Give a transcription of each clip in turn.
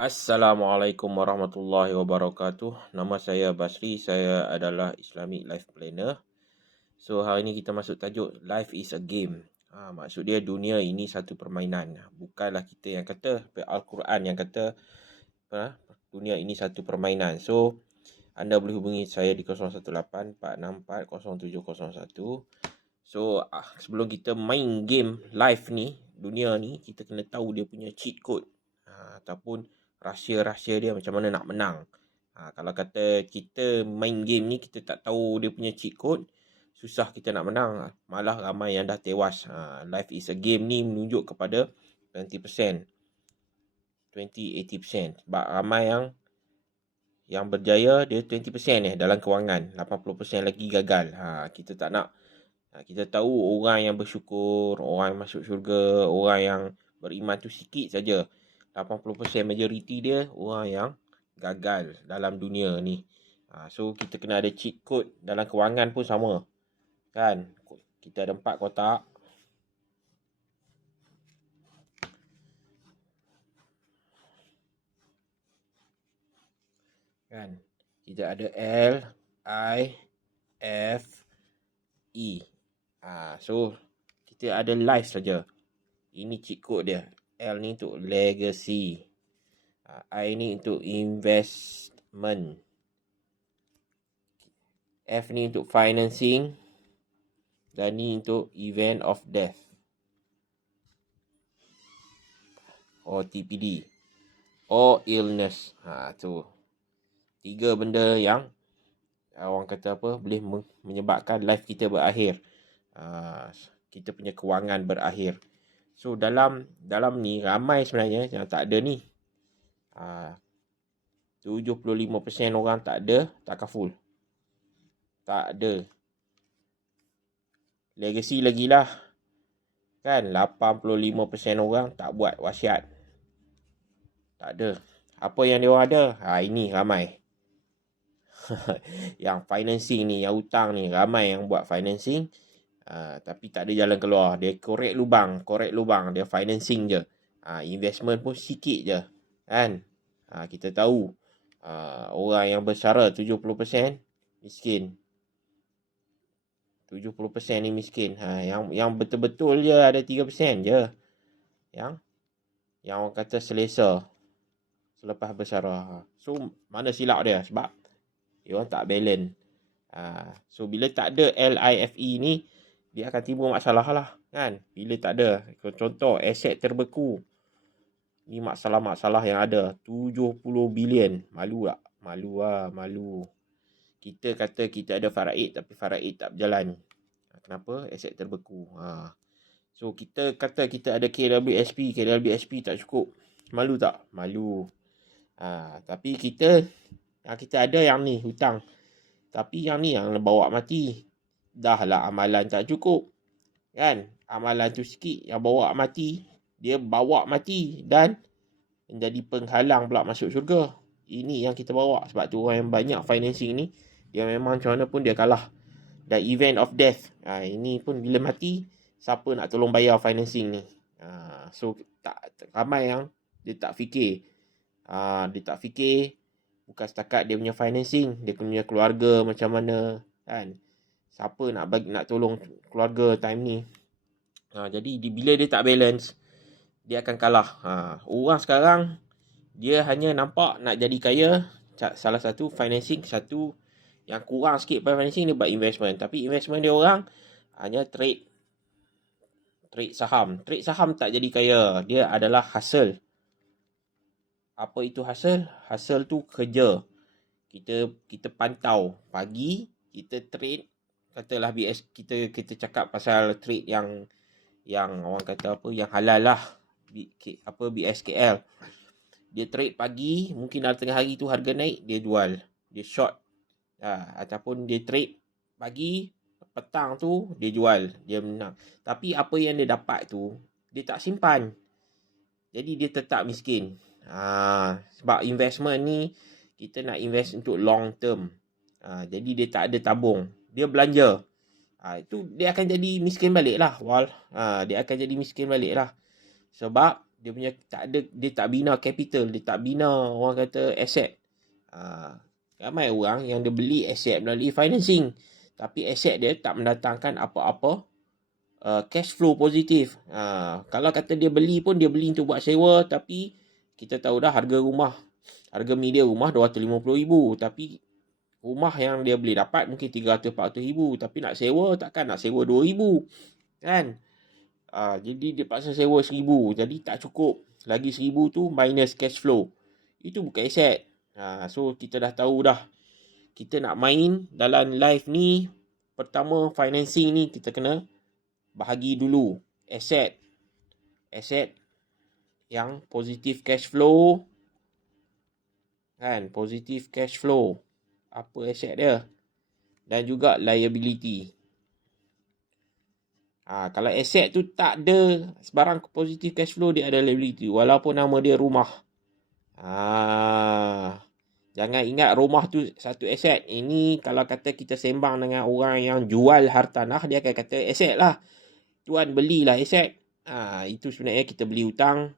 Assalamualaikum warahmatullahi wabarakatuh. Nama saya Basri, saya adalah Islamic Life Planner. So hari ni kita masuk tajuk Life is a Game. Maksud dia dunia ini satu permainan. Bukanlah kita yang kata, Al-Quran yang kata dunia ini satu permainan. So anda boleh hubungi saya di 0118464071. So sebelum kita main game live ni, dunia ni, kita kena tahu dia punya cheat code ataupun rahsia-rahsia dia macam mana nak menang. Kalau kata kita main game ni kita tak tahu dia punya cheat code, susah kita nak menang. Malah ramai yang dah tewas. Life is a Game ni menunjuk kepada 20%, 80%. Sebab ramai yang berjaya dia 20% dalam kewangan, 80% lagi gagal. Kita tak nak. Kita tahu orang yang bersyukur, orang yang masuk syurga, orang yang beriman tu sikit saja. 80% majoriti dia orang yang gagal dalam dunia ni. So kita kena ada cheat code. Dalam kewangan pun sama, kan? Kita ada 4 kotak. Kan? Kita ada L, I, F, E. So kita ada life saja. Ini cheat code dia. L ni untuk legacy. I ni untuk investment. F ni untuk financing. Dan ni untuk event of death. Or TPD. Or illness. Tu 3 benda yang orang kata boleh menyebabkan life kita berakhir. Kita punya kewangan berakhir. So dalam ni ramai sebenarnya yang tak ada ni. 75% orang tak ada takaful. Tak ada. Legacy lagilah. Kan 85% orang tak buat wasiat. Tak ada. Apa yang dia orang ada? Ini ramai. Yang financing ni, yang hutang ni, ramai yang buat financing. Tapi tak ada jalan keluar. Dia korek lubang. Dia financing je. Investment pun sikit je. Kan? Kita tahu orang yang bersara 70% miskin. 70% ni miskin. Yang betul-betul je ada 3% je. Yang orang kata selesa selepas bersara. So mana silap dia? Sebab dia orang tak balance. So bila tak ada LIFE ni, dia akan timbul masalah lah, kan? Bila tak ada, contoh aset terbeku. Ni masalah-masalah yang ada. 70 bilion. Malu tak? Malu. Kita kata kita ada faraid, tapi faraid tak berjalan. Kenapa? Aset terbeku. So kita kata kita ada KWSP tak cukup. Malu tak? Malu. Tapi kita ada yang ni, hutang. Tapi yang ni yang bawa mati. Dah lah amalan tak cukup. Kan? Amalan tu sikit yang bawa mati. Dia bawa mati dan menjadi penghalang pula masuk syurga. Ini yang kita bawa. Sebab tu orang yang banyak financing ni, dia memang macam mana pun dia kalah. Dan event of death. Ini pun bila mati, siapa nak tolong bayar financing ni? So ramai yang dia tak fikir. Bukan setakat dia punya financing, dia punya keluarga macam mana, kan? Siapa nak tolong keluarga time ni? Jadi bila dia tak balance, dia akan kalah. Orang sekarang dia hanya nampak nak jadi kaya. Salah satu financing, satu yang kurang sikit pada financing dia buat investment. Tapi investment dia orang hanya trade saham. Trade saham tak jadi kaya. Dia adalah hasil. Apa itu hasil? Hasil tu kerja. Kita pantau pagi, kita trade. Katalah BS, kita cakap pasal trade yang orang kata yang halal lah. BSKL. Dia trade pagi, mungkin dalam tengah hari tu harga naik, dia jual. Dia short. Ataupun dia trade pagi, petang tu dia jual, dia menang. Tapi apa yang dia dapat tu, dia tak simpan. Jadi dia tetap miskin. Sebab investment ni, kita nak invest untuk long term. Jadi dia tak ada tabung. Dia belanja. Itu dia akan jadi miskin balik lah. Dia akan jadi miskin balik lah. Sebab dia punya dia tak bina capital, dia tak bina orang kata aset. Ramai orang yang dia beli aset melalui financing, tapi aset dia tak mendatangkan apa-apa cash flow positif. Kalau kata dia beli pun, dia beli untuk buat sewa, tapi kita tahu dah harga media rumah 250,000, tapi rumah yang dia boleh dapat mungkin 300-400,000, tapi nak sewa takkan nak sewa 2,000 kan. Jadi dia paksa sewa 1,000, jadi tak cukup. Lagi 1,000 tu minus cash flow. Itu bukan aset. So kita dah tahu dah. Kita nak main dalam life ni, pertama financing ni kita kena bahagi dulu. Aset yang positif cash flow. Kan, positif cash flow. Apa aset dia? Dan juga liability. Kalau aset tu tak ada sebarang positif cash flow, dia ada liability. Walaupun nama dia rumah. Jangan ingat rumah tu satu aset. Ini kalau kata kita sembang dengan orang yang jual hartanah, dia akan kata aset lah. Tuan belilah aset. Itu sebenarnya kita beli hutang.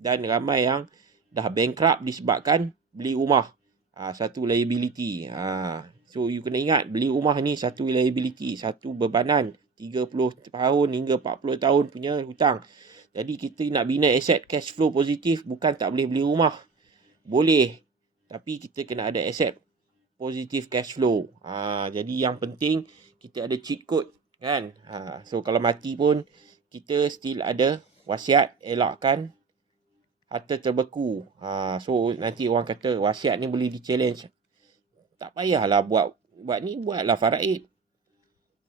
Dan ramai yang dah bankrupt disebabkan beli rumah. Satu liability. So you kena ingat, beli rumah ni satu liability, satu bebanan. 30 tahun hingga 40 tahun punya hutang. Jadi kita nak bina aset cash flow positif, bukan tak boleh beli rumah. Boleh. Tapi kita kena ada aset positif cash flow. Jadi yang penting kita ada cheat code kan. So kalau mati pun kita still ada wasiat, elakkan harta terbeku. So nanti orang kata wasiat ni boleh di-challenge. Tak payahlah buat ni, buatlah faraid.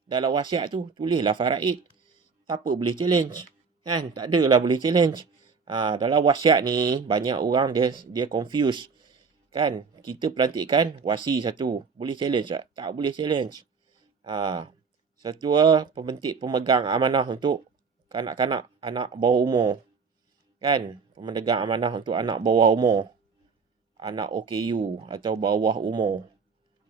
Dalam wasiat tu tulislah faraid. Siapa boleh challenge? Kan? Tak adalah boleh challenge. Dalam wasiat ni banyak orang dia confuse. Kan? Kita pelantikkan wasi satu. Boleh challenge tak? Tak boleh challenge. Satu pemegang amanah untuk kanak-kanak, anak bawah umur. Kan? Pemegang amanah untuk anak bawah umur. Anak OKU atau bawah umur.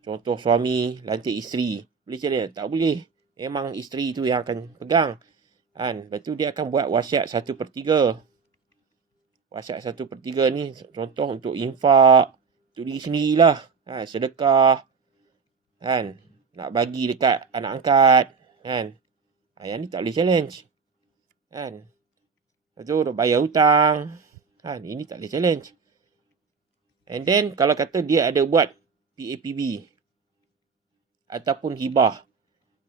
Contoh suami lantik isteri. Boleh challenge? Tak boleh. Memang isteri tu yang akan pegang. Kan? Lepas tu dia akan buat wasiat 1/3. Wasiat 1/3 ni contoh untuk infak, untuk diri sendirilah. Sedekah. Kan? Nak bagi dekat anak angkat. Kan? Yang ni tak boleh challenge. Kan? Lepas tu bayar hutang. Kan? Ini tak boleh challenge. And then kalau kata dia ada buat PAPB ataupun hibah,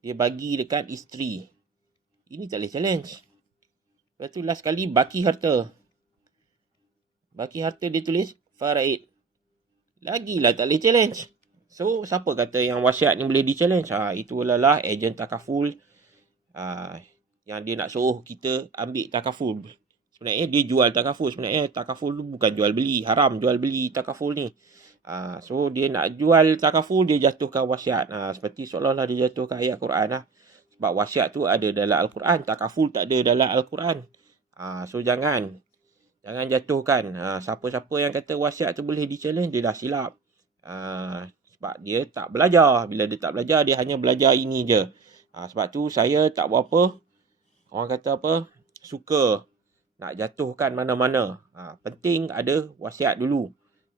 dia bagi dekat isteri, ini tak boleh challenge. Lepas tu last kali baki harta. Baki harta dia tulis faraid. Lagilah tak boleh challenge. So siapa kata yang wasiat ni boleh di-challenge? Itu adalah ejen takaful. Yang dia nak suruh kita ambil takaful. Sebenarnya dia jual takaful. Sebenarnya takaful tu bukan jual beli. Haram jual beli takaful ni. So dia nak jual takaful, dia jatuhkan wasiat. Seperti seolah-olah dia jatuhkan ayat Quran lah. Sebab wasiat tu ada dalam Al-Quran, takaful tak ada dalam Al-Quran. So jangan jatuhkan. Siapa-siapa yang kata wasiat tu boleh di-challenge, dia dah silap. Sebab dia tak belajar. Bila dia tak belajar, dia hanya belajar ini je. Sebab tu saya tak berapa, orang kata apa, suka nak jatuhkan mana-mana. Penting ada wasiat dulu.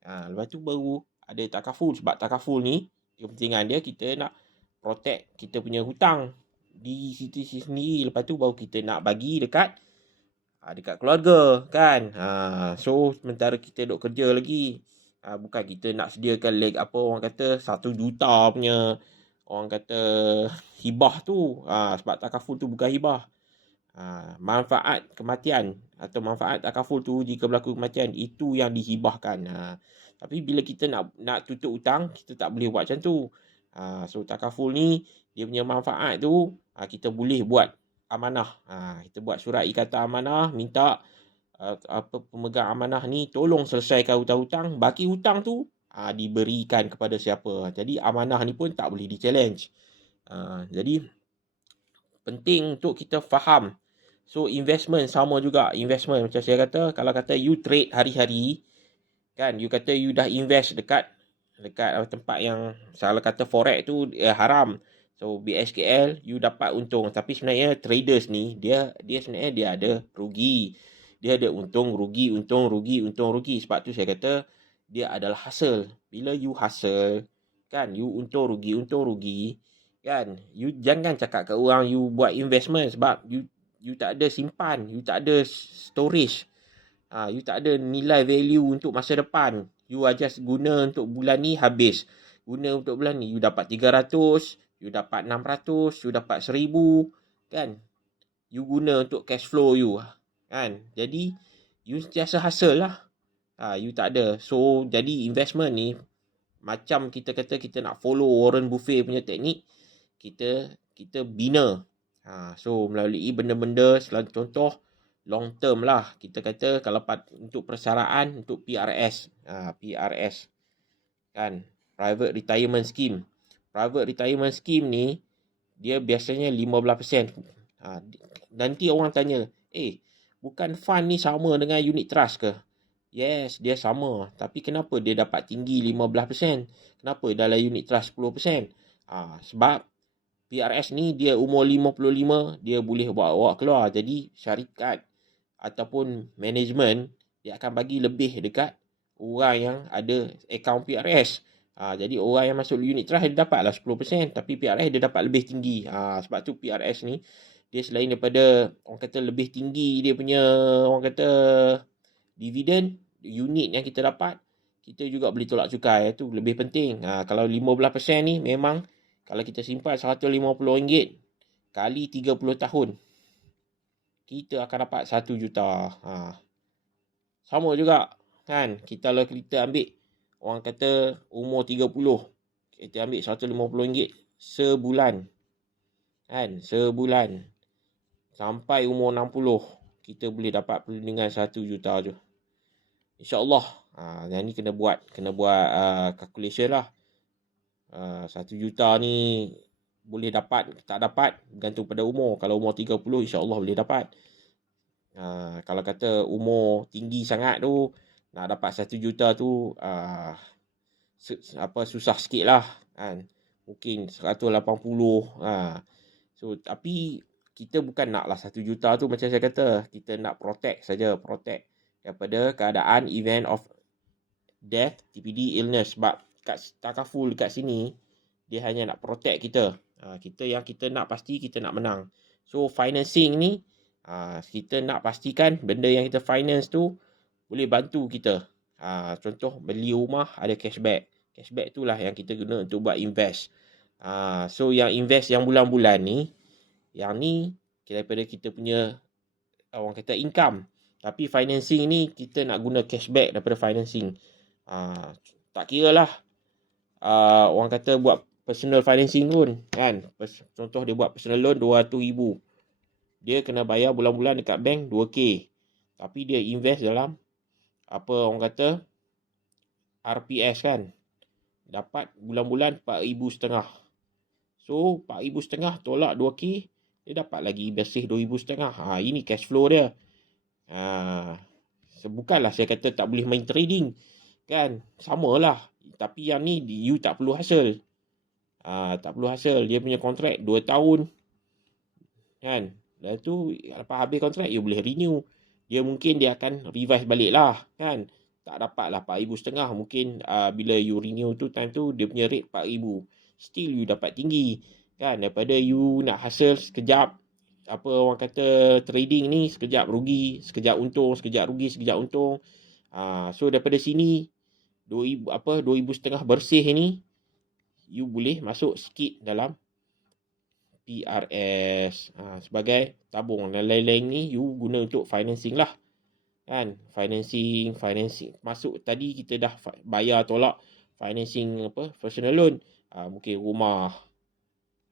Lepas tu baru ada takaful. Sebab takaful ni, kepentingan dia kita nak protect kita punya hutang di situ sendiri. Lepas tu baru kita nak bagi dekat keluarga kan. So sementara kita duk kerja lagi, bukan kita nak sediakan orang kata 1 juta punya orang kata hibah tu. Sebab takaful tu bukan hibah. Manfaat kematian atau manfaat takaful tu jika berlaku kematian, itu yang dihibahkan. Tapi bila kita nak tutup hutang, kita tak boleh buat macam tu. So takaful ni dia punya manfaat tu, kita boleh buat amanah. Kita buat surat ikatan amanah, minta pemegang amanah ni tolong selesaikan hutang-hutang. Baki hutang tu diberikan kepada siapa. Jadi amanah ni pun tak boleh di-challenge. Jadi penting untuk kita faham. So investment sama juga. Investment macam saya kata, kalau kata you trade hari-hari, kan, you kata you dah invest dekat tempat yang salah kata forex tu haram. So BSKL you dapat untung, tapi sebenarnya traders ni dia sebenarnya dia ada rugi. Dia ada untung, rugi, untung, rugi, untung, rugi. Sebab tu saya kata dia adalah hustle. Bila you hustle, kan, you untung, rugi, kan, you jangan cakap kat orang you buat investment sebab you tak ada simpan, you tak ada storage. You tak ada nilai value untuk masa depan. You just guna untuk bulan ni habis. Guna untuk bulan ni you dapat 300, you dapat 600, you dapat 1000, kan? You guna untuk cash flow you, kan? Jadi you sentiasa hustle lah. You tak ada. So jadi investment ni macam kita kata kita nak follow Warren Buffett punya teknik, kita bina. So melalui benda-benda contoh long term lah. Kita kata kalau untuk persaraan, untuk PRS. PRS. Kan? Private Retirement Scheme. Private Retirement Scheme ni, dia biasanya 15%. Nanti orang tanya, bukan fund ni sama dengan unit trust ke? Yes, dia sama. Tapi kenapa dia dapat tinggi 15%? Kenapa dalam unit trust 10%? Sebab PRS ni dia umur 55, dia boleh bawa keluar. Jadi syarikat ataupun management, dia akan bagi lebih dekat orang yang ada akaun PRS. Jadi orang yang masuk unit trust dia dapatlah 10%, tapi PRS dia dapat lebih tinggi. Sebab tu PRS ni dia selain daripada orang kata lebih tinggi dia punya orang kata dividen, unit yang kita dapat, kita juga boleh tolak cukai. Itu lebih penting. Kalau 15% ni memang kalau kita simpan RM150 kali 30 tahun, kita akan dapat 1 juta. Sama juga kan, kalau kita ambil orang kata umur 30, kita ambil RM150 sebulan, kan, sebulan sampai umur 60, kita boleh dapat perlindungan 1 juta je, InsyaAllah. Yang ni kena buat calculation lah. 1 juta ni boleh dapat, tak dapat bergantung pada umur. Kalau umur 30, insyaAllah boleh dapat. Kalau kata umur tinggi sangat tu, nak dapat 1 juta tu susah sikit lah, kan? Mungkin 180. So tapi kita bukan nak lah 1 juta tu, macam saya kata, kita nak protect saja, protect daripada keadaan event of death, TPD, illness. Sebab kat takaful dekat sini, dia hanya nak protect kita. Yang kita nak pasti kita nak menang. So financing ni, kita nak pastikan benda yang kita finance tu boleh bantu kita. Contoh beli rumah ada cashback. Cashback tu lah yang kita guna untuk buat invest. So yang invest yang bulan-bulan ni, yang ni daripada kita punya orang kata income. Tapi financing ni kita nak guna cashback daripada financing. Tak kira lah orang kata buat personal financing pun, kan. Contoh dia buat personal loan 200,000. Dia kena bayar bulan-bulan dekat bank 2K. Tapi dia invest dalam orang kata RPS, kan. Dapat bulan-bulan 4,500. So 4,500 tolak 2K, dia dapat lagi bersih 2,500. Ini cash flow dia. Bukanlah saya kata tak boleh main trading, kan. Samalah. Tapi yang ni you tak perlu hasil. Tak perlu hasil. Dia punya kontrak 2 tahun, kan. Dan tu lepas habis kontrak you boleh renew. Dia mungkin dia akan revise balik lah, kan. Tak dapat lah 4,500. Mungkin bila you renew tu, time tu dia punya rate 4,000. Still you dapat tinggi, kan. Daripada you nak hasil sekejap, orang kata trading ni, sekejap rugi, sekejap untung, sekejap rugi, sekejap untung. So daripada sini 2,500 bersih ni, you boleh masuk sikit dalam PRS sebagai tabung. Dan lain-lain ni you guna untuk financing lah, kan. Financing masuk tadi kita dah bayar tolak financing personal loan, mungkin rumah,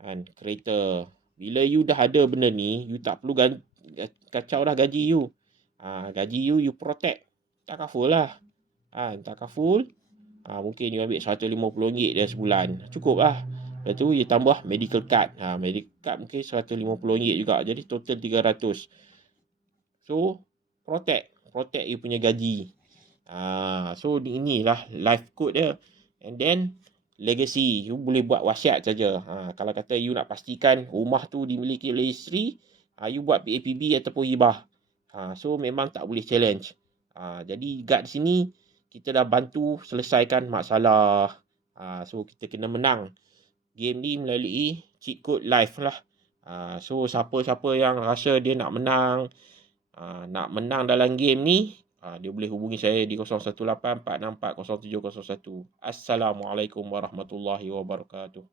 kan, kereta. Bila you dah ada benda ni, you tak perlu kacau dah gaji you. Gaji you protect. Takaful lah. Takaful. Mungkin you ambil RM150 dah sebulan. Cukup lah. Lepas tu you tambah medical card. Medical card mungkin RM150 juga. Jadi total 300. So protect you punya gaji. So inilah life code dia. And then legacy, you boleh buat wasiat saja. Kalau kata you nak pastikan rumah tu dimiliki oleh isteri, you buat PAPB ataupun hibah. So memang tak boleh challenge. Jadi guard sini kita dah bantu selesaikan masalah. So kita kena menang game ni melalui cheat code live lah. So siapa-siapa yang rasa dia nak menang dalam game ni, dia boleh hubungi saya di 018 464 0701. Assalamualaikum warahmatullahi wabarakatuh.